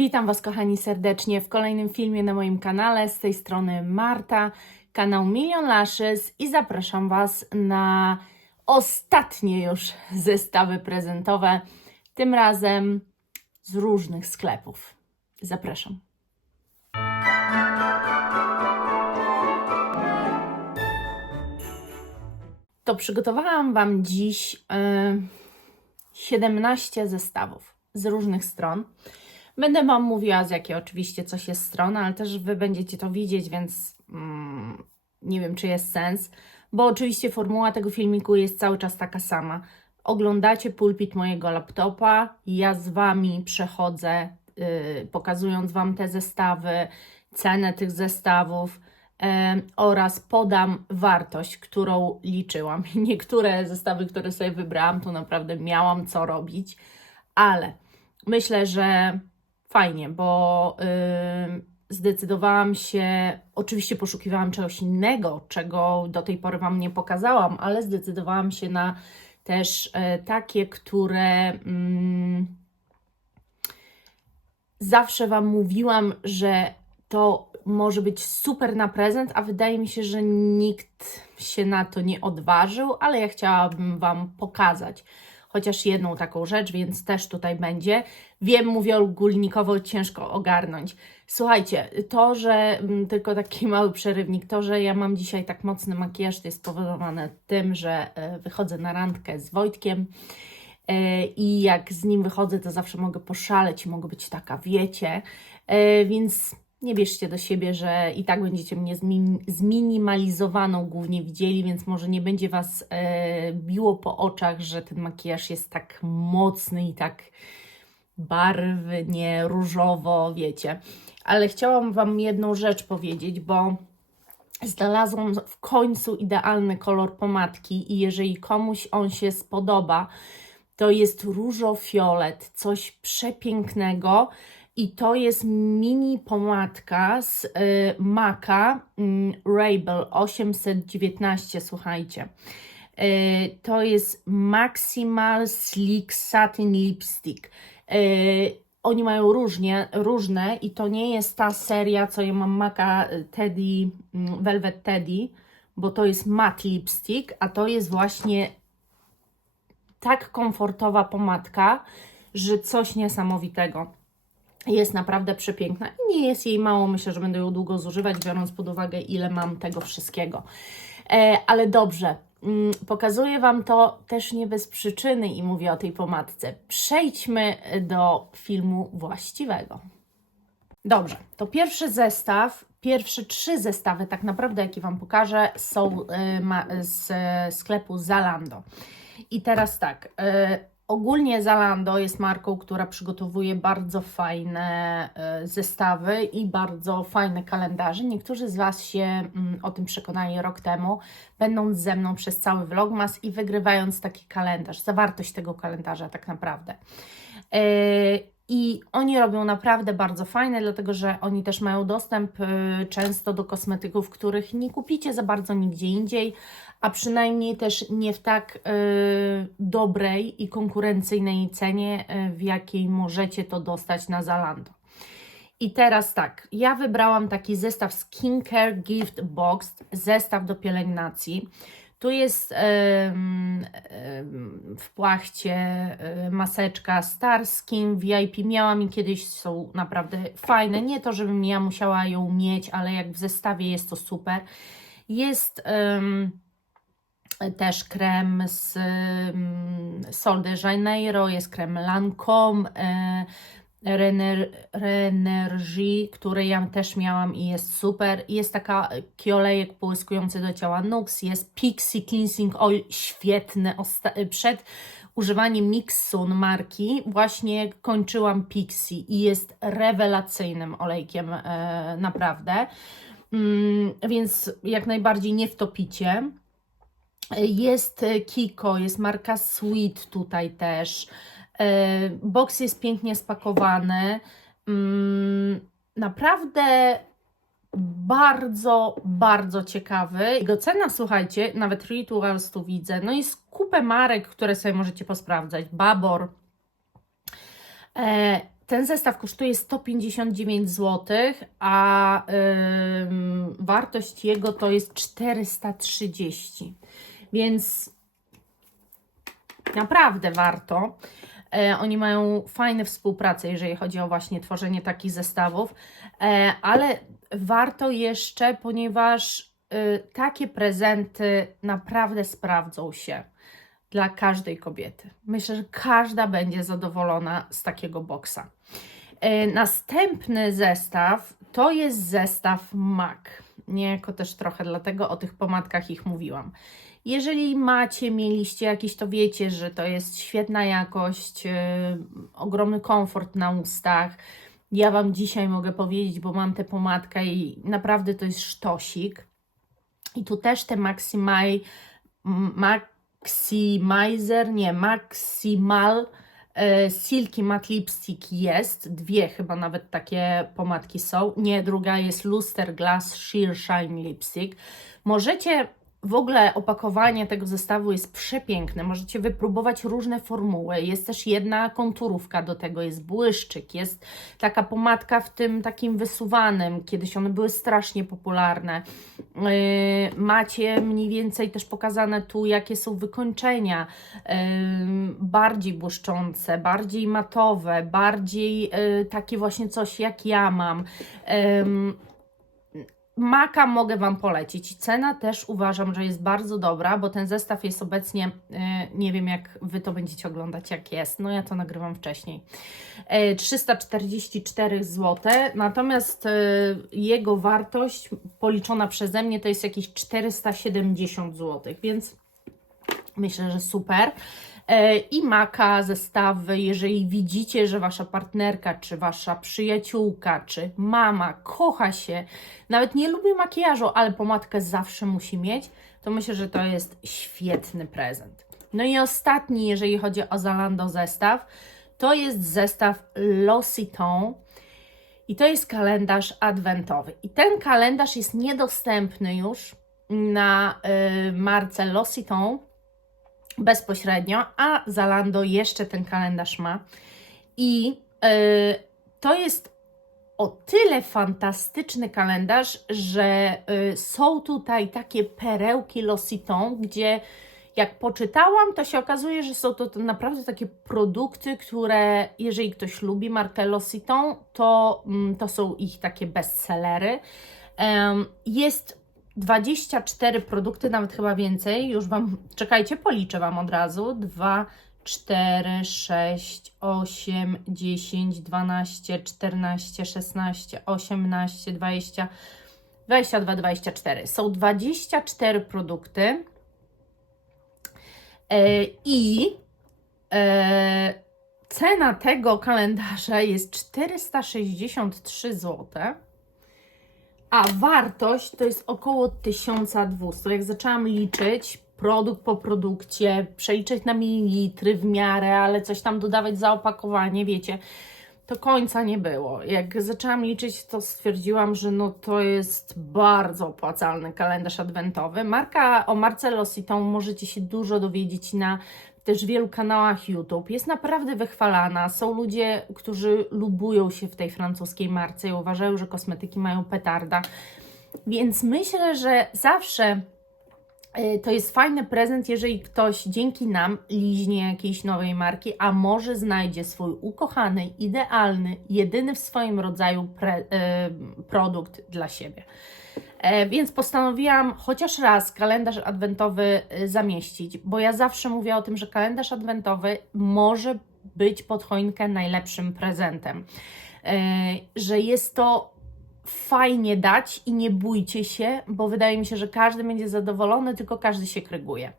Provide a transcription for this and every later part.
Witam Was, kochani, serdecznie w kolejnym filmie na moim kanale. Z tej strony Marta, kanał Million Lashes i zapraszam Was na ostatnie już zestawy prezentowe, tym razem z różnych sklepów. Zapraszam. To przygotowałam Wam dziś 17 zestawów z różnych stron. Będę Wam mówiła, z jakiej oczywiście coś jest strony, ale też Wy będziecie to widzieć, więc nie wiem, czy jest sens, bo oczywiście formuła tego filmiku jest cały czas taka sama. Oglądacie pulpit mojego laptopa, ja z Wami przechodzę, pokazując Wam te zestawy, cenę tych zestawów oraz podam wartość, którą liczyłam. Niektóre zestawy, które sobie wybrałam, to naprawdę miałam co robić, ale myślę, że fajnie, bo zdecydowałam się, oczywiście poszukiwałam czegoś innego, czego do tej pory Wam nie pokazałam, ale zdecydowałam się na też takie, które zawsze Wam mówiłam, że to może być super na prezent, a wydaje mi się, że nikt się na to nie odważył, ale ja chciałabym Wam pokazać chociaż jedną taką rzecz, więc też tutaj będzie. Wiem, mówię ogólnikowo, ciężko ogarnąć. Słuchajcie, to, że tylko taki mały przerywnik, to, że ja mam dzisiaj tak mocny makijaż, to jest spowodowane tym, że wychodzę na randkę z Wojtkiem i jak z nim wychodzę, to zawsze mogę poszaleć i mogę być taka, wiecie, więc nie bierzcie do siebie, że i tak będziecie mnie zminimalizowaną głównie widzieli, więc może nie będzie Was biło po oczach, że ten makijaż jest tak mocny i tak barwnie, różowo, wiecie. Ale chciałam Wam jedną rzecz powiedzieć, bo znalazłam w końcu idealny kolor pomadki i jeżeli komuś on się spodoba, to jest różo-fiolet, coś przepięknego. I to jest mini pomadka z MAC'a Rebel 819, słuchajcie. To jest Maximal Sleek Satin Lipstick. Oni mają różne i to nie jest ta seria, co ja mam MAC'a Teddy, Velvet Teddy, bo to jest matte lipstick, a to jest właśnie tak komfortowa pomadka, że coś niesamowitego. Jest naprawdę przepiękna i nie jest jej mało. Myślę, że będę ją długo zużywać, biorąc pod uwagę, ile mam tego wszystkiego. Ale dobrze, pokazuję Wam to też nie bez przyczyny i mówię o tej pomadce. Przejdźmy do filmu właściwego. Dobrze, to pierwszy zestaw, pierwsze 3 zestawy tak naprawdę, jakie Wam pokażę, są z sklepu Zalando. I teraz tak, ogólnie Zalando jest marką, która przygotowuje bardzo fajne zestawy i bardzo fajne kalendarze. Niektórzy z Was się o tym przekonali rok temu, będąc ze mną przez cały vlogmas i wygrywając taki kalendarz, zawartość tego kalendarza tak naprawdę. I oni robią naprawdę bardzo fajne, dlatego że oni też mają dostęp często do kosmetyków, których nie kupicie za bardzo nigdzie indziej, a przynajmniej też nie w tak dobrej i konkurencyjnej cenie, w jakiej możecie to dostać na Zalando. I teraz tak, ja wybrałam taki zestaw Skincare Gift Box, zestaw do pielęgnacji. Tu jest w płachcie maseczka Star Skin VIP. Miałam i kiedyś, są naprawdę fajne. Nie to, żebym ja musiała ją mieć, ale jak w zestawie jest to super. Jest też krem z Sol de Janeiro, jest krem Lancome, Renergie, który ja też miałam i jest super. Jest taki olejek połyskujący do ciała Nux, jest Pixi Cleansing Oil, świetny. Przed używaniem Mixsun marki właśnie kończyłam Pixi i jest rewelacyjnym olejkiem, naprawdę. Więc jak najbardziej nie wtopicie. Jest Kiko, jest marka Sweet tutaj też. Boks jest pięknie spakowany. Naprawdę bardzo, bardzo ciekawy. Jego cena, słuchajcie, nawet Rituals tu widzę. No jest kupę marek, które sobie możecie posprawdzać. Babor. ten zestaw kosztuje 159 zł, a wartość jego to jest 430, więc naprawdę warto. Oni mają fajne współpracę, jeżeli chodzi o właśnie tworzenie takich zestawów, ale warto jeszcze, ponieważ takie prezenty naprawdę sprawdzą się dla każdej kobiety. Myślę, że każda będzie zadowolona z takiego boksa. Następny zestaw to jest zestaw MAC. Niejako też trochę dlatego o tych pomadkach ich mówiłam. Jeżeli mieliście jakieś, to wiecie, że to jest świetna jakość, ogromny komfort na ustach. Ja Wam dzisiaj mogę powiedzieć, bo mam tę pomadkę i naprawdę to jest sztosik. I tu też te Maximal Silky Matte Lipstick jest. Dwie chyba nawet takie pomadki są. Nie, druga jest Luster Glass Sheer Shine Lipstick. Możecie, w ogóle opakowanie tego zestawu jest przepiękne. Możecie wypróbować różne formuły. Jest też jedna konturówka do tego, jest błyszczyk, jest taka pomadka w tym takim wysuwanym. Kiedyś one były strasznie popularne. Macie mniej więcej też pokazane tu, jakie są wykończenia. Bardziej błyszczące, bardziej matowe, bardziej takie właśnie coś jak ja mam. Maka mogę Wam polecić. Cena też uważam, że jest bardzo dobra, bo ten zestaw jest obecnie, nie wiem jak Wy to będziecie oglądać, jak jest, no ja to nagrywam wcześniej, 344 zł, natomiast jego wartość policzona przeze mnie to jest jakieś 470 zł, więc myślę, że super. I Maka, zestawy, jeżeli widzicie, że Wasza partnerka, czy Wasza przyjaciółka, czy mama kocha się, nawet nie lubi makijażu, ale pomadkę zawsze musi mieć, to myślę, że to jest świetny prezent. No i ostatni, jeżeli chodzi o Zalando zestaw, to jest zestaw L'Occitane i to jest kalendarz adwentowy. I ten kalendarz jest niedostępny już na marce L'Occitane bezpośrednio, a Zalando jeszcze ten kalendarz ma i to jest o tyle fantastyczny kalendarz, że są tutaj takie perełki L'Occitane, gdzie jak poczytałam, to się okazuje, że są to naprawdę takie produkty, które jeżeli ktoś lubi markę L'Occitane, to są ich takie bestsellery. Jest 24 produkty, nawet chyba więcej, już Wam, czekajcie, policzę Wam od razu, 2, 4, 6, 8, 10, 12, 14, 16, 18, 20, 22, 24. Są 24 produkty i cena tego kalendarza jest 463 zł. A wartość to jest około 1200. Jak zaczęłam liczyć produkt po produkcie, przeliczyć na mililitry w miarę, ale coś tam dodawać za opakowanie, wiecie, to końca nie było. Jak zaczęłam liczyć, to stwierdziłam, że no to jest bardzo opłacalny kalendarz adwentowy. O marce L'Occitane możecie się dużo dowiedzieć na też wielu kanałach YouTube. Jest naprawdę wychwalana. Są ludzie, którzy lubują się w tej francuskiej marce i uważają, że kosmetyki mają petarda. Więc myślę, że zawsze to jest fajny prezent, jeżeli ktoś dzięki nam liźnie jakiejś nowej marki, a może znajdzie swój ukochany, idealny, jedyny w swoim rodzaju produkt dla siebie. Więc postanowiłam chociaż raz kalendarz adwentowy zamieścić, bo ja zawsze mówię o tym, że kalendarz adwentowy może być pod choinkę najlepszym prezentem. Że jest to fajnie dać i nie bójcie się, bo wydaje mi się, że każdy będzie zadowolony, tylko każdy się kryguje.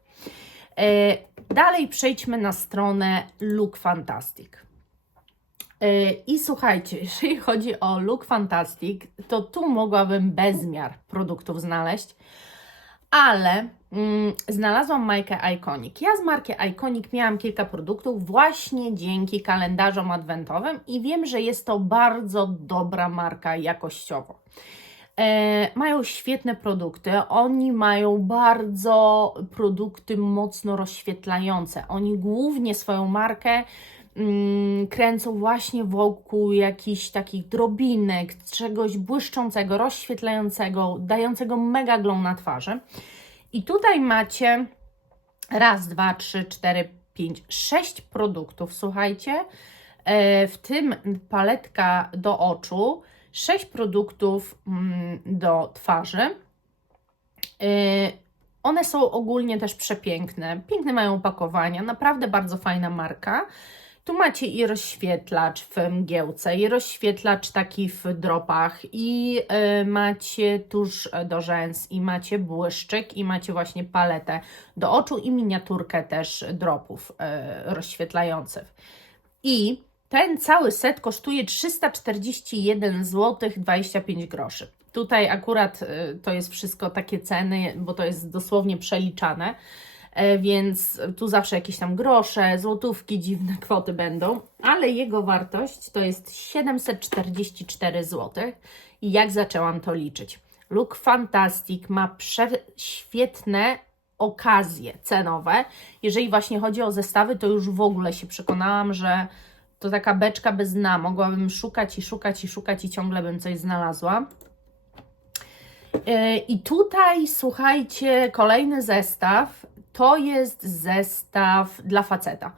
Dalej przejdźmy na stronę Look Fantastic. I słuchajcie, jeżeli chodzi o Look Fantastic, to tu mogłabym bezmiar produktów znaleźć, ale znalazłam markę Iconic. Ja z marki Iconic miałam kilka produktów właśnie dzięki kalendarzom adwentowym i wiem, że jest to bardzo dobra marka jakościowo. Mają świetne produkty, oni mają bardzo produkty mocno rozświetlające. Oni głównie swoją markę kręcą właśnie wokół jakichś takich drobinek, czegoś błyszczącego, rozświetlającego, dającego mega glow na twarzy. I tutaj macie raz, dwa, trzy, cztery, pięć, 6 produktów, słuchajcie, w tym paletka do oczu, 6 produktów do twarzy. One są ogólnie też przepiękne, piękne mają opakowania, naprawdę bardzo fajna marka. Tu macie i rozświetlacz w mgiełce, i rozświetlacz taki w dropach, i macie tusz do rzęs, i macie błyszczyk, i macie właśnie paletę do oczu i miniaturkę też dropów rozświetlających. I ten cały set kosztuje 341 zł 25 groszy. Tutaj akurat to jest wszystko takie ceny, bo to jest dosłownie przeliczane, więc tu zawsze jakieś tam grosze, złotówki, dziwne kwoty będą, ale jego wartość to jest 744 zł i jak zaczęłam to liczyć. Look Fantastic ma prześwietne okazje cenowe. Jeżeli właśnie chodzi o zestawy, to już w ogóle się przekonałam, że to taka beczka bez dna. Mogłabym szukać i szukać i szukać i ciągle bym coś znalazła. I tutaj, słuchajcie, kolejny zestaw, to jest zestaw dla faceta.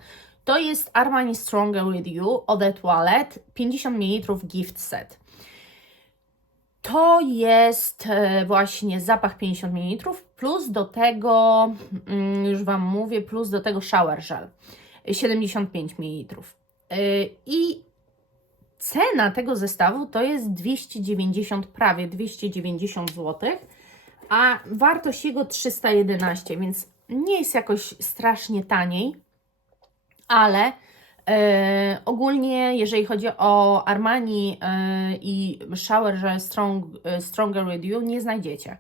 To jest Armani Stronger With You Eau de Toilette 50 ml gift set. To jest właśnie zapach 50 ml, plus do tego, już Wam mówię, plus do tego shower gel 75 ml. I cena tego zestawu to jest 290, prawie 290 zł, a wartość jego 311, więc nie jest jakoś strasznie taniej, ale ogólnie jeżeli chodzi o Armani i Shower Gel Stronger With You nie znajdziecie.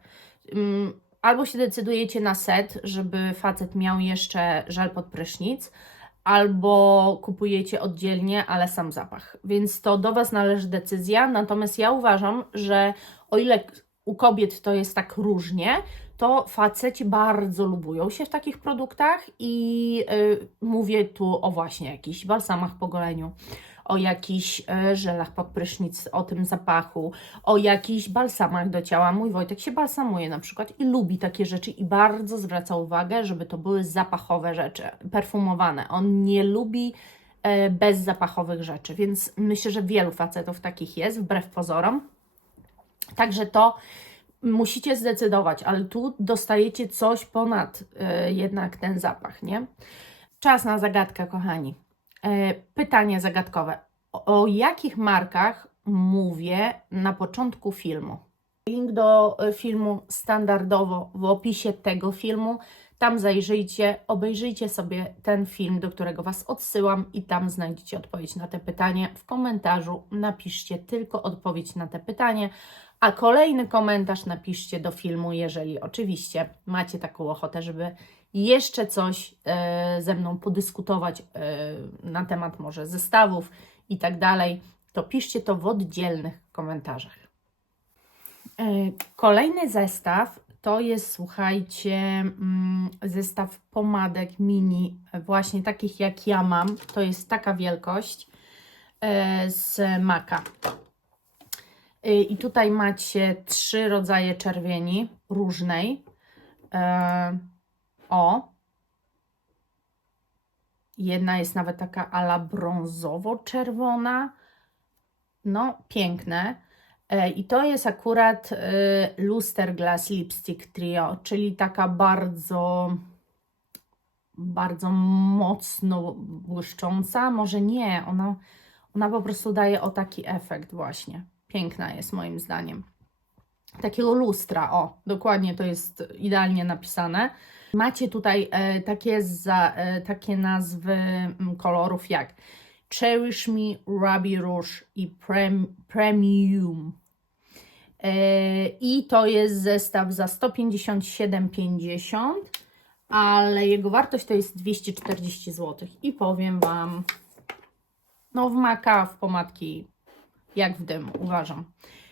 Albo się decydujecie na set, żeby facet miał jeszcze żel pod prysznic, albo kupujecie oddzielnie, ale sam zapach. Więc to do Was należy decyzja. Natomiast ja uważam, że o ile u kobiet to jest tak różnie, to faceci bardzo lubują się w takich produktach i mówię tu o właśnie jakichś balsamach po goleniu, o jakichś żelach pod prysznic, o tym zapachu, o jakichś balsamach do ciała. Mój Wojtek się balsamuje na przykład i lubi takie rzeczy i bardzo zwraca uwagę, żeby to były zapachowe rzeczy, perfumowane. On nie lubi bezzapachowych rzeczy, więc myślę, że wielu facetów takich jest, wbrew pozorom. Także to musicie zdecydować, ale tu dostajecie coś ponad jednak ten zapach, nie? Czas na zagadkę, kochani. Pytanie zagadkowe. O jakich markach mówię na początku filmu? Link do filmu standardowo w opisie tego filmu. Tam zajrzyjcie, obejrzyjcie sobie ten film, do którego Was odsyłam i tam znajdziecie odpowiedź na te pytanie. W komentarzu napiszcie tylko odpowiedź na te pytanie, a kolejny komentarz napiszcie do filmu, jeżeli oczywiście macie taką ochotę, żeby jeszcze coś ze mną podyskutować na temat może zestawów i tak dalej, to piszcie to w oddzielnych komentarzach. Kolejny zestaw to jest, słuchajcie, zestaw pomadek mini, właśnie takich jak ja mam. To jest taka wielkość z Maca. I tutaj macie 3 rodzaje czerwieni różnej. Jedna jest nawet taka ala brązowo-czerwona. No, piękne. I to jest akurat Luster Glass Lipstick Trio, czyli taka bardzo mocno błyszcząca. Może nie, ona po prostu daje o taki efekt właśnie. Piękna jest moim zdaniem. Takiego lustra, o, dokładnie to jest idealnie napisane. Macie tutaj takie nazwy kolorów jak Cherish Me, Ruby Rouge i Premium. I to jest zestaw za 157,50, ale jego wartość to jest 240 zł. I powiem Wam, no w Maca, w pomadki, jak w dym, uważam.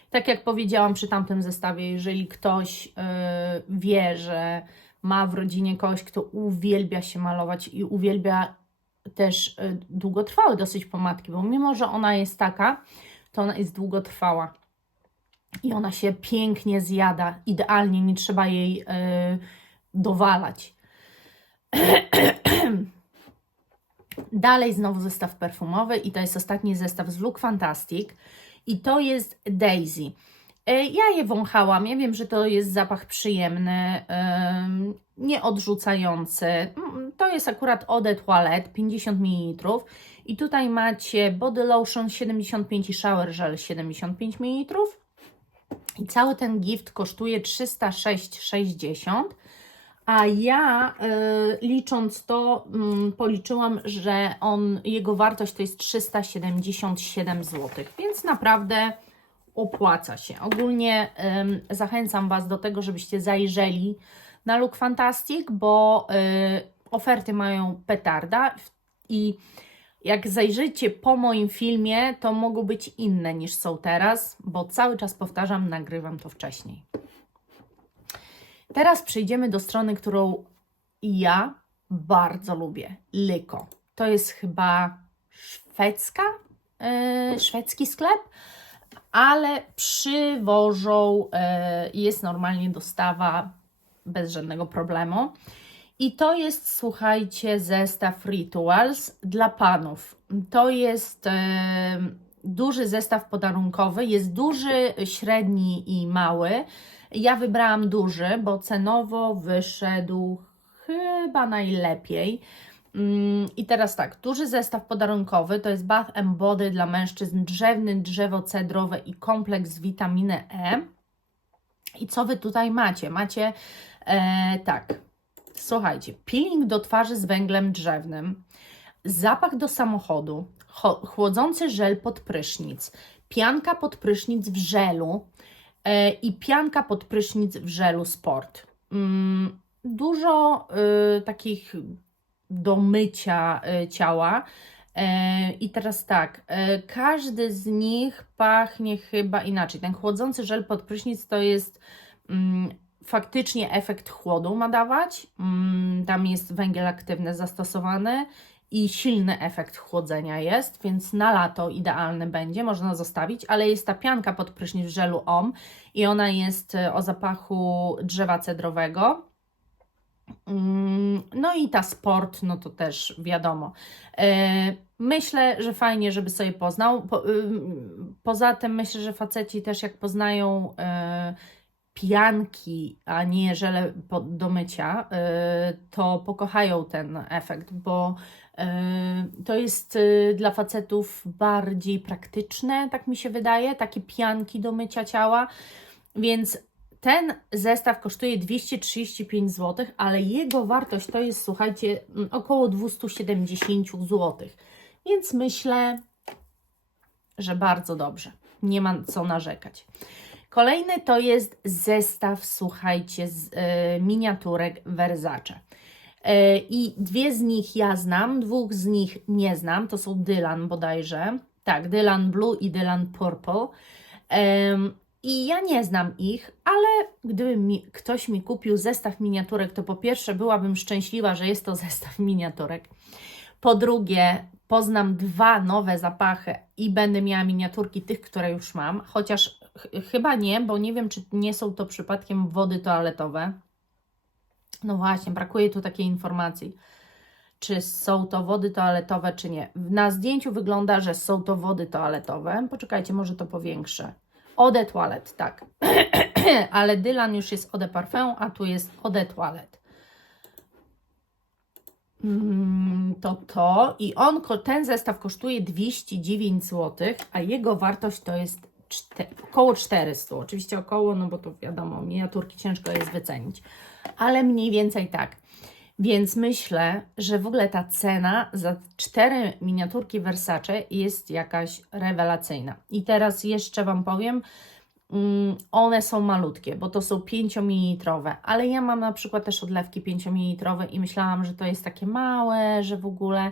Tak jak powiedziałam przy tamtym zestawie, jeżeli ktoś wie, że ma w rodzinie kogoś, kto uwielbia się malować i uwielbia też długotrwałe dosyć pomadki, bo mimo, że ona jest taka, to ona jest długotrwała. I ona się pięknie zjada, idealnie, nie trzeba jej dowalać. Dalej znowu zestaw perfumowy i to jest ostatni zestaw z Look Fantastic i to jest Daisy. Ja je wąchałam, ja wiem, że to jest zapach przyjemny, nieodrzucający. To jest akurat Eau de Toilette 50 ml i tutaj macie Body Lotion 75 i Shower Gel 75 ml. I cały ten gift kosztuje 306,60, a ja licząc to policzyłam, że jego wartość to jest 377 zł, więc naprawdę opłaca się. Ogólnie zachęcam Was do tego, żebyście zajrzeli na Look Fantastic, bo oferty mają petarda i jak zajrzycie po moim filmie, to mogą być inne niż są teraz, bo cały czas powtarzam, nagrywam to wcześniej. Teraz przejdziemy do strony, którą ja bardzo lubię. Lyko. To jest chyba szwedzki sklep, ale przywożą, jest normalnie dostawa bez żadnego problemu. I to jest, słuchajcie, zestaw Rituals dla panów. To jest duży zestaw podarunkowy, jest duży, średni i mały. Ja wybrałam duży, bo cenowo wyszedł chyba najlepiej. I teraz tak, duży zestaw podarunkowy to jest Bath and Body dla mężczyzn, drzewny, drzewo cedrowe i kompleks z witaminy E. I co Wy tutaj macie? Macie tak, słuchajcie, peeling do twarzy z węglem drzewnym, zapach do samochodu, chłodzący żel pod prysznic, pianka pod prysznic w żelu i pianka pod prysznic w żelu sport. Dużo takich do mycia ciała. I teraz tak, każdy z nich pachnie chyba inaczej. Ten chłodzący żel pod prysznic to jest faktycznie efekt chłodu ma dawać. Tam jest węgiel aktywny zastosowany i silny efekt chłodzenia jest, więc na lato idealny będzie, można zostawić, ale jest ta pianka pod prysznic w żelu OM i ona jest o zapachu drzewa cedrowego. No i ta sport, no to też wiadomo. Myślę, że fajnie, żeby sobie poznał. Poza tym myślę, że faceci też jak poznają pianki, a nie żele do mycia, to pokochają ten efekt, bo to jest dla facetów bardziej praktyczne, tak mi się wydaje, takie pianki do mycia ciała, więc ten zestaw kosztuje 235 zł, ale jego wartość to jest, słuchajcie, około 270 zł. Więc myślę, że bardzo dobrze. Nie ma co narzekać. Kolejny to jest zestaw, słuchajcie, z miniaturek Versace. I dwie z nich ja znam, dwóch z nich nie znam. To są Dylan bodajże. Tak, Dylan Blue i Dylan Purple. I ja nie znam ich, ale gdyby ktoś mi kupił zestaw miniaturek, to po pierwsze byłabym szczęśliwa, że jest to zestaw miniaturek. Po drugie, poznam dwa nowe zapachy i będę miała miniaturki tych, które już mam, chociaż chyba nie, bo nie wiem, czy nie są to przypadkiem wody toaletowe. No właśnie, brakuje tu takiej informacji, czy są to wody toaletowe, czy nie. Na zdjęciu wygląda, że są to wody toaletowe. Poczekajcie, może to powiększę. Eau de Toilette, tak. Ale Dylan już jest Eau de Parfum, a tu jest Eau de Toilette. I ten zestaw kosztuje 209 zł, a jego wartość to jest około 400. Oczywiście około, no bo to wiadomo, miniaturki ciężko jest wycenić, ale mniej więcej tak. Więc myślę, że w ogóle ta cena za 4 miniaturki Versace jest jakaś rewelacyjna. I teraz jeszcze Wam powiem, one są malutkie, bo to są 5 ml, ale ja mam na przykład też odlewki 5 ml i myślałam, że to jest takie małe, że w ogóle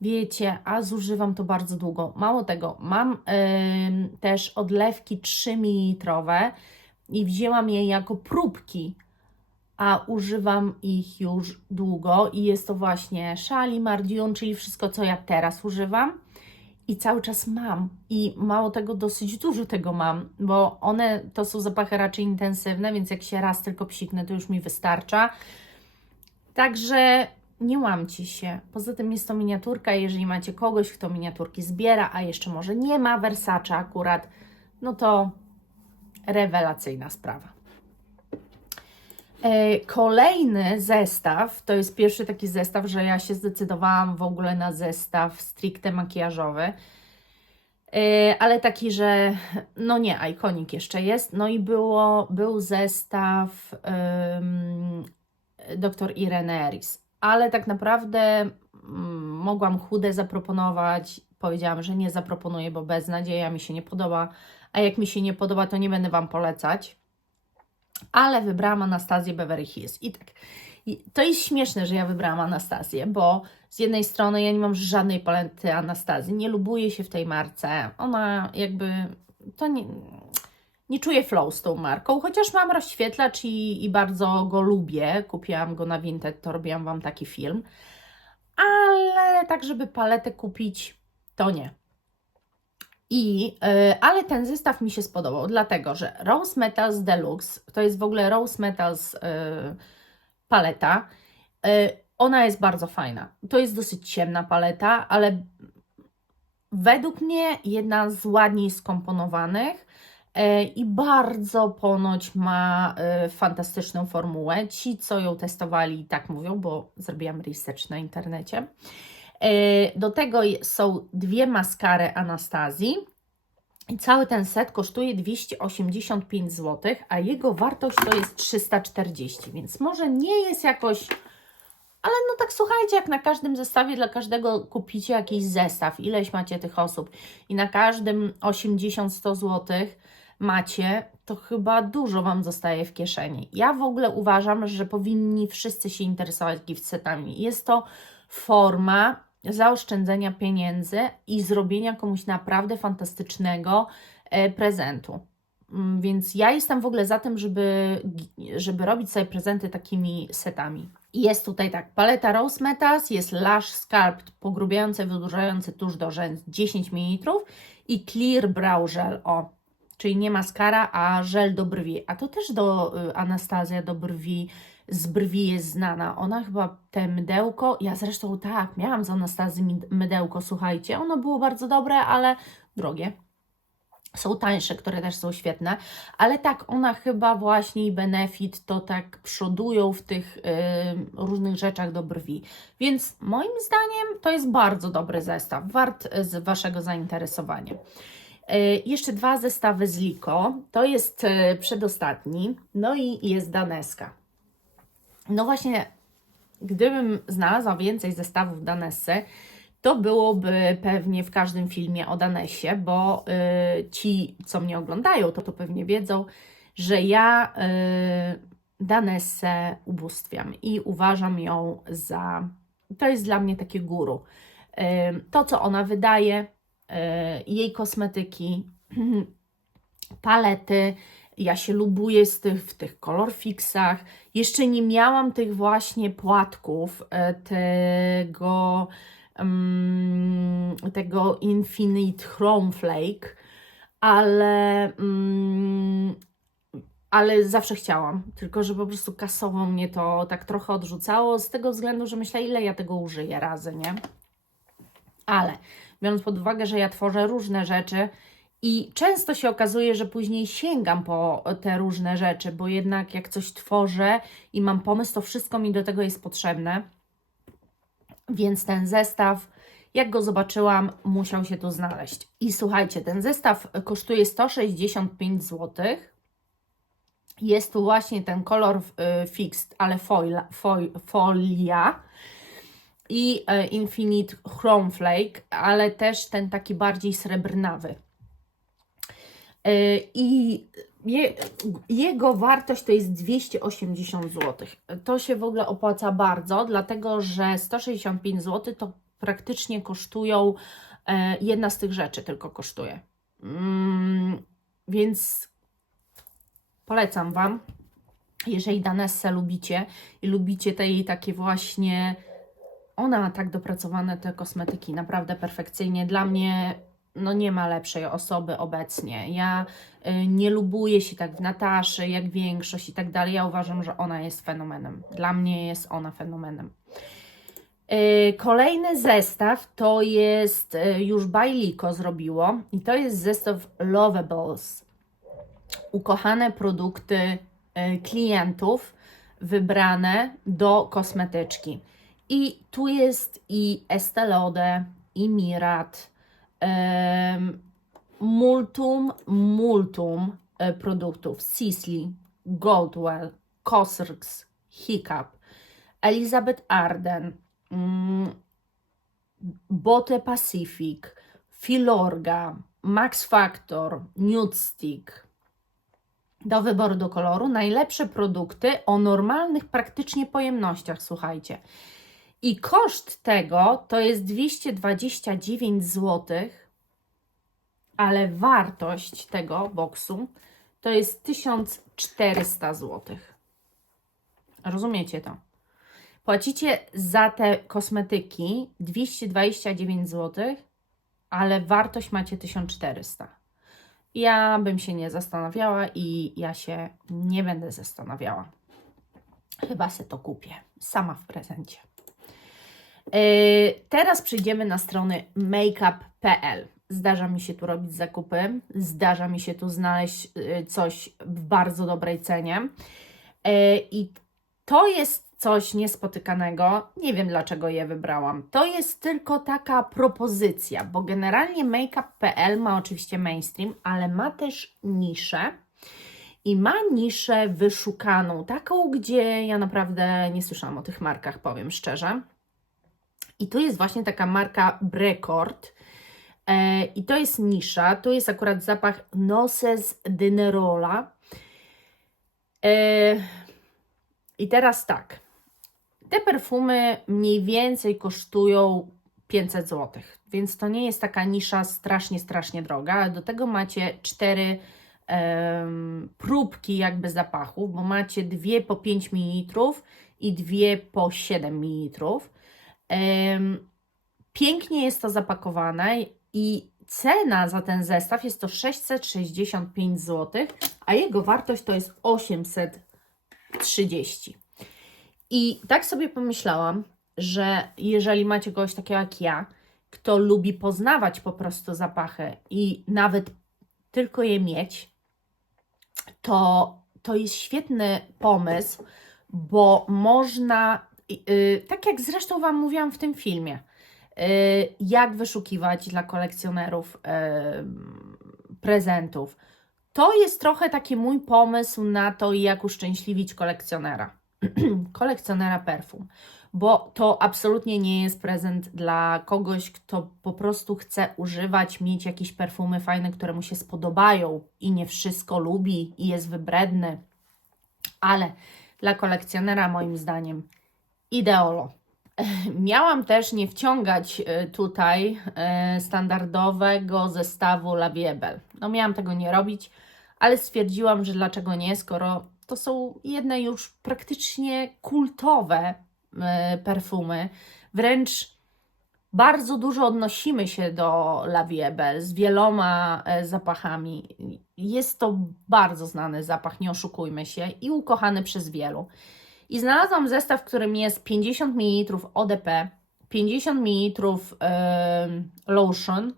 wiecie, a zużywam to bardzo długo. Mało tego, mam też odlewki 3 ml i wzięłam je jako próbki a używam ich już długo i jest to właśnie Shalimar Dune, czyli wszystko, co ja teraz używam i cały czas mam. I mało tego, dosyć dużo tego mam, bo one to są zapachy raczej intensywne, więc jak się raz tylko psiknę, to już mi wystarcza. Także nie łamcie się. Poza tym jest to miniaturka. Jeżeli macie kogoś, kto miniaturki zbiera, a jeszcze może nie ma Versace akurat, no to rewelacyjna sprawa. Kolejny zestaw, to jest pierwszy taki zestaw, że ja się zdecydowałam w ogóle na zestaw stricte makijażowy, ale taki, że no nie, Iconic jeszcze jest, no i był zestaw Dr. Irene Eris, ale tak naprawdę mogłam chude zaproponować, powiedziałam, że nie zaproponuję, bo beznadzieja mi się nie podoba, a jak mi się nie podoba, to nie będę Wam polecać, ale wybrałam Anastazję Beverly Hills. I tak, to jest śmieszne, że ja wybrałam Anastazję, bo z jednej strony ja nie mam żadnej palety Anastazji, nie lubuję się w tej marce, ona jakby, to nie czuję flow z tą marką, chociaż mam rozświetlacz i bardzo go lubię, kupiłam go na Vinted, to robiłam Wam taki film, ale tak, żeby paletę kupić, to nie. Ale ten zestaw mi się spodobał, dlatego że Rose Metals Deluxe, to jest w ogóle Rose Metals paleta, ona jest bardzo fajna. To jest dosyć ciemna paleta, ale według mnie jedna z ładniej skomponowanych i bardzo ponoć ma fantastyczną formułę. Ci, co ją testowali, tak mówią, bo zrobiłam research na internecie. Do tego są dwie maskary Anastazji i cały ten set kosztuje 285 zł, a jego wartość to jest 340, więc może nie jest jakoś, ale no tak słuchajcie, jak na każdym zestawie dla każdego kupicie jakiś zestaw, ileś macie tych osób i na każdym 80-100 zł macie, to chyba dużo Wam zostaje w kieszeni. Ja w ogóle uważam, że powinni wszyscy się interesować gift setami. Jest to forma zaoszczędzenia pieniędzy i zrobienia komuś naprawdę fantastycznego prezentu. Więc ja jestem w ogóle za tym, żeby robić sobie prezenty takimi setami. Jest tutaj tak, paleta Rose Metals, jest Lash Sculpt pogrubiający, wydłużający tusz do rzęs 10 ml i Clear Brow Gel, czyli nie maskara, a żel do brwi. A to też Anastazja do brwi, z brwi jest znana. Ona chyba te mydełko, ja zresztą tak, miałam z Anastazji mydełko, słuchajcie, ono było bardzo dobre, ale drogie. Są tańsze, które też są świetne, ale tak, ona chyba właśnie i Benefit to tak przodują w tych różnych rzeczach do brwi. Więc moim zdaniem to jest bardzo dobry zestaw, wart z Waszego zainteresowania. Jeszcze dwa zestawy z Liko, to jest przedostatni, no i jest Daneska. No właśnie, gdybym znalazła więcej zestawów Danessy, to byłoby pewnie w każdym filmie o Danessie, bo ci, co mnie oglądają, to pewnie wiedzą, że ja Danessę ubóstwiam i uważam ją za... To jest dla mnie takie guru. To, co ona wydaje, jej kosmetyki, palety, ja się lubuję w tych color fixach. Jeszcze nie miałam tych właśnie płatków, tego Infinite Chrome Flake, ale zawsze chciałam, tylko że po prostu kasowo mnie to tak trochę odrzucało, z tego względu, że myślę, ile ja tego użyję razy, nie? Ale biorąc pod uwagę, że ja tworzę różne rzeczy i często się okazuje, że później sięgam po te różne rzeczy, bo jednak jak coś tworzę i mam pomysł, to wszystko mi do tego jest potrzebne. Więc ten zestaw, jak go zobaczyłam, musiał się tu znaleźć. I słuchajcie, ten zestaw kosztuje 165 zł. Jest tu właśnie ten kolor fixed, ale folia i Infinite Chrome Flake, ale też ten taki bardziej srebrnawy. I jego wartość to jest 280 zł. To się w ogóle opłaca bardzo, dlatego że 165 zł to praktycznie kosztują, jedna z tych rzeczy tylko kosztuje. Więc polecam Wam. Jeżeli Danessę lubicie i lubicie te jej takie właśnie, ona ma tak dopracowane te kosmetyki, naprawdę perfekcyjnie. Dla mnie no nie ma lepszej osoby obecnie. Ja nie lubuję się tak w Nataszy, jak większość i tak dalej. Ja uważam, że ona jest fenomenem. Dla mnie jest ona fenomenem. Kolejny zestaw to jest, już Bajliko zrobiło i to jest zestaw Lovables. Ukochane produkty klientów wybrane do kosmetyczki. I tu jest i Estée Lauder, i Mirat, multum produktów. Sisley, Goldwell, Cosrx, Hiccup, Elizabeth Arden, Botte Pacific, Filorga, Max Factor, Nude Stick. Do wyboru do koloru najlepsze produkty o normalnych praktycznie pojemnościach, słuchajcie. I koszt tego to jest 229 zł, ale wartość tego boksu to jest 1400 zł. Rozumiecie to? Płacicie za te kosmetyki 229 zł, ale wartość macie 1400. Ja bym się nie zastanawiała i ja się nie będę zastanawiała. Chyba se to kupię sama w prezencie. Teraz przejdziemy na strony makeup.pl. Zdarza mi się tu robić zakupy, zdarza mi się tu znaleźć coś w bardzo dobrej cenie. I to jest coś niespotykanego. Nie wiem, dlaczego je wybrałam. To jest tylko taka propozycja, bo generalnie makeup.pl ma oczywiście mainstream, ale ma też niszę. I ma niszę wyszukaną, taką, gdzie ja naprawdę nie słyszałam o tych markach, powiem szczerze. I tu jest właśnie taka marka Brecord. I to jest nisza. Tu jest akurat zapach Noses de Nerola. I teraz tak. Te perfumy mniej więcej kosztują 500 zł, więc to nie jest taka nisza strasznie droga, ale do tego macie 4 próbki jakby zapachów, bo macie 2 po 5 ml i 2 po 7 ml. Pięknie jest to zapakowane i cena za ten zestaw jest to 665 zł, a jego wartość to jest 830. I tak sobie pomyślałam, że jeżeli macie kogoś takiego jak ja, kto lubi poznawać po prostu zapachy i nawet tylko je mieć, to jest świetny pomysł, bo można, tak jak zresztą Wam mówiłam w tym filmie, jak wyszukiwać dla kolekcjonerów prezentów. To jest trochę taki mój pomysł na to, jak uszczęśliwić kolekcjonera. Kolekcjonera perfum, bo to absolutnie nie jest prezent dla kogoś, kto po prostu chce używać, mieć jakieś perfumy fajne, które mu się spodobają i nie wszystko lubi i jest wybredny, ale dla kolekcjonera moim zdaniem ideolo. Miałam też nie wciągać tutaj standardowego zestawu La Vie Belle. No miałam tego nie robić, ale stwierdziłam, że dlaczego nie, skoro to są jedne już praktycznie kultowe perfumy. Wręcz bardzo dużo odnosimy się do La Vie Belle z wieloma zapachami. Jest to bardzo znany zapach, nie oszukujmy się, i ukochany przez wielu. I znalazłam zestaw, w którym jest 50 ml ODP, 50 ml lotion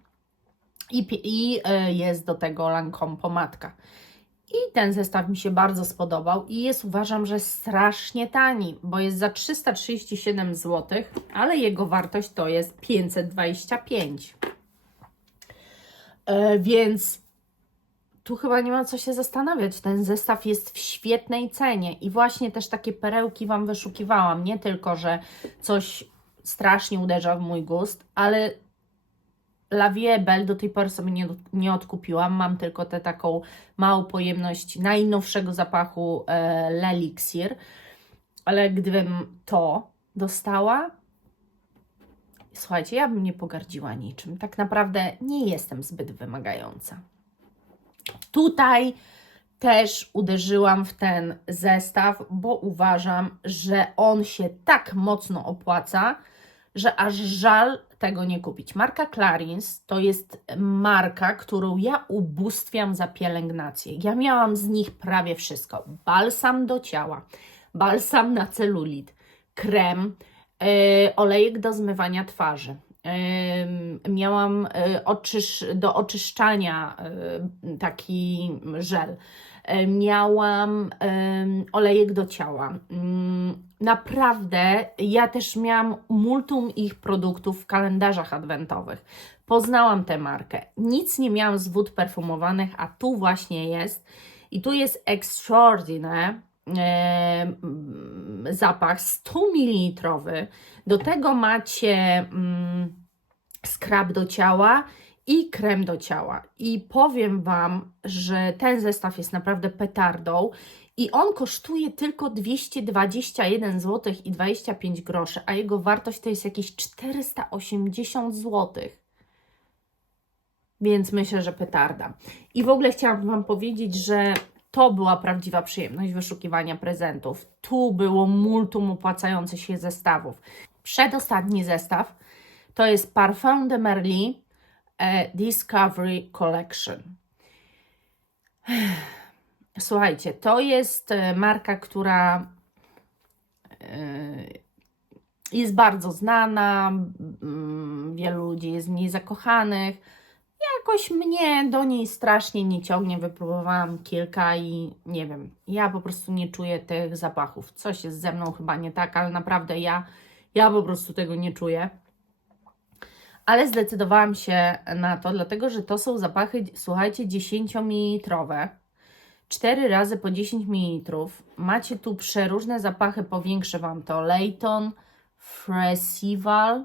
i jest do tego Lancome pomadka. I ten zestaw mi się bardzo spodobał i jest, uważam, że strasznie tani, bo jest za 337 zł, ale jego wartość to jest 525. Więc tu chyba nie ma co się zastanawiać. Ten zestaw jest w świetnej cenie i właśnie też takie perełki Wam wyszukiwałam. Nie tylko, że coś strasznie uderza w mój gust, ale La Vie Belle do tej pory sobie nie odkupiłam. Mam tylko tę taką małą pojemność najnowszego zapachu L'Elixir. Ale gdybym to dostała, słuchajcie, ja bym nie pogardziła niczym. Tak naprawdę nie jestem zbyt wymagająca. Tutaj też uderzyłam w ten zestaw, bo uważam, że on się tak mocno opłaca, że aż żal tego nie kupić. Marka Clarins to jest marka, którą ja ubóstwiam za pielęgnację. Ja miałam z nich prawie wszystko. Balsam do ciała, balsam na celulit, krem, olejek do zmywania twarzy. Miałam do oczyszczania taki żel. Miałam olejek do ciała. Naprawdę, ja też miałam multum ich produktów w kalendarzach adwentowych. Poznałam tę markę. Nic nie miałam z wód perfumowanych, a tu właśnie jest. I tu jest Extraordinaire zapach 100 ml. Do tego macie skrab do ciała i krem do ciała. I powiem Wam, że ten zestaw jest naprawdę petardą i on kosztuje tylko 221 zł i 25 groszy, a jego wartość to jest jakieś 480 zł. Więc myślę, że petarda. I w ogóle chciałam Wam powiedzieć, że to była prawdziwa przyjemność wyszukiwania prezentów. Tu było multum opłacających się zestawów. Przedostatni zestaw to jest Parfum de Marly Discovery Collection. Słuchajcie, to jest marka, która jest bardzo znana, wielu ludzi jest w niej zakochanych. Jakoś mnie do niej strasznie nie ciągnie, wypróbowałam kilka i nie wiem, ja po prostu nie czuję tych zapachów. Coś jest ze mną chyba nie tak, ale naprawdę ja po prostu tego nie czuję. Ale zdecydowałam się na to, dlatego że to są zapachy, słuchajcie, 10-mililitrowe. 4 razy po 10 ml. Macie tu przeróżne zapachy, powiększę Wam to. Layton, Fresival,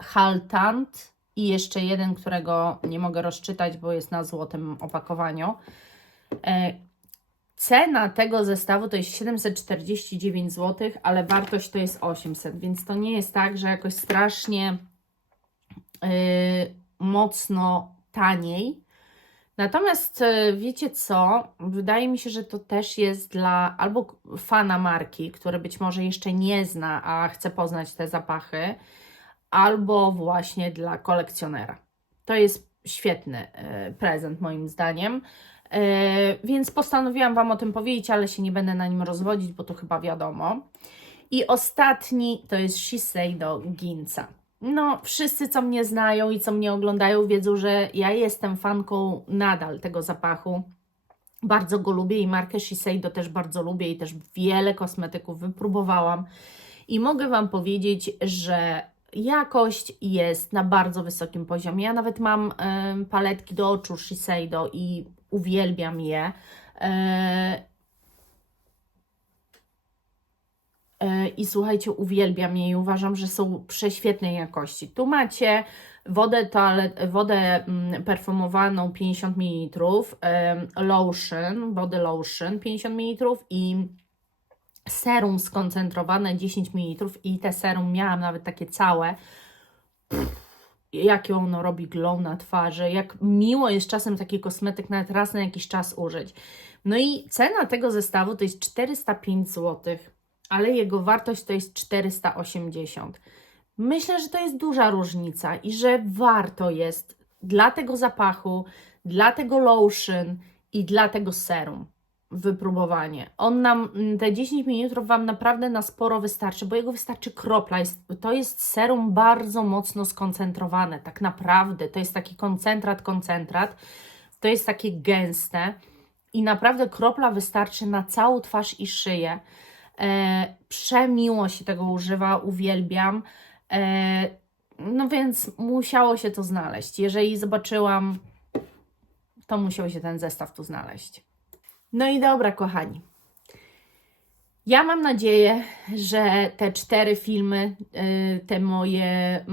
Haltant i jeszcze jeden, którego nie mogę rozczytać, bo jest na złotym opakowaniu. Cena tego zestawu to jest 749 zł, ale wartość to jest 800, więc to nie jest tak, że jakoś strasznie mocno taniej. Natomiast wiecie co? Wydaje mi się, że to też jest dla albo fana marki, który być może jeszcze nie zna, a chce poznać te zapachy, albo właśnie dla kolekcjonera. To jest świetny prezent moim zdaniem. Więc postanowiłam Wam o tym powiedzieć, ale się nie będę na nim rozwodzić, bo to chyba wiadomo. I ostatni to jest Shiseido Ginza. No, wszyscy, co mnie znają i co mnie oglądają, wiedzą, że ja jestem fanką nadal tego zapachu. Bardzo go lubię i markę Shiseido też bardzo lubię i też wiele kosmetyków wypróbowałam. I mogę Wam powiedzieć, że jakość jest na bardzo wysokim poziomie. Ja nawet mam paletki do oczu Shiseido i uwielbiam je. I słuchajcie, uwielbiam je i uważam, że są prześwietnej jakości. Tu macie wodę perfumowaną 50 ml, body lotion 50 ml i serum skoncentrowane 10 ml i te serum miałam nawet takie całe. Jakie ono robi glow na twarzy, jak miło jest czasem taki kosmetyk nawet raz na jakiś czas użyć. No i cena tego zestawu to jest 405 zł, ale jego wartość to jest 480. Myślę, że to jest duża różnica i że warto jest dla tego zapachu, dla tego lotion i dla tego serum wypróbowanie. On nam, te 10 ml Wam naprawdę na sporo wystarczy, bo jego wystarczy kropla. To jest serum bardzo mocno skoncentrowane, tak naprawdę. To jest taki koncentrat. To jest takie gęste i naprawdę kropla wystarczy na całą twarz i szyję. Przemiło się tego używa, uwielbiam. No więc musiało się to znaleźć. Jeżeli zobaczyłam, to musiał się ten zestaw tu znaleźć. No i dobra, kochani. Ja mam nadzieję, że te 4 filmy, te moje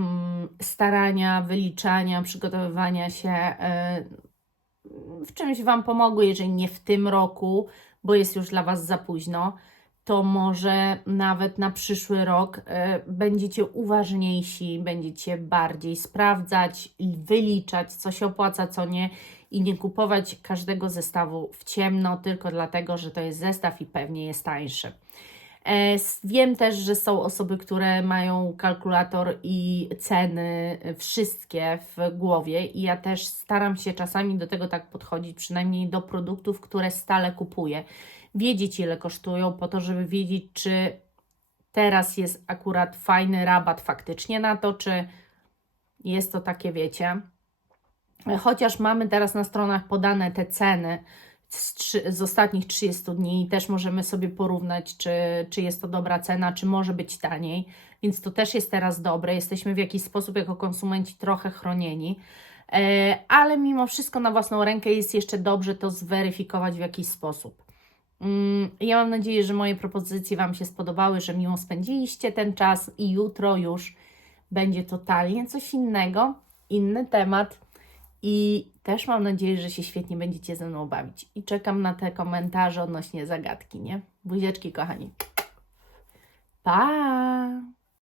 starania, wyliczania, przygotowywania się w czymś Wam pomogły, jeżeli nie w tym roku, bo jest już dla Was za późno, to może nawet na przyszły rok będziecie uważniejsi, będziecie bardziej sprawdzać i wyliczać, co się opłaca, co nie i nie kupować każdego zestawu w ciemno, tylko dlatego, że to jest zestaw i pewnie jest tańszy. Wiem też, że są osoby, które mają kalkulator i ceny wszystkie w głowie i ja też staram się czasami do tego tak podchodzić, przynajmniej do produktów, które stale kupuję. Wiedzieć, ile kosztują, po to, żeby wiedzieć, czy teraz jest akurat fajny rabat faktycznie na to, czy jest to takie, wiecie. Chociaż mamy teraz na stronach podane te ceny z ostatnich 30 dni i też możemy sobie porównać, czy jest to dobra cena, czy może być taniej, więc to też jest teraz dobre. Jesteśmy w jakiś sposób jako konsumenci trochę chronieni, ale mimo wszystko na własną rękę jest jeszcze dobrze to zweryfikować w jakiś sposób. Ja mam nadzieję, że moje propozycje Wam się spodobały, że miło spędziliście ten czas i jutro już będzie totalnie coś innego, inny temat i też mam nadzieję, że się świetnie będziecie ze mną bawić. I czekam na te komentarze odnośnie zagadki, nie? Buziaczki, kochani. Pa!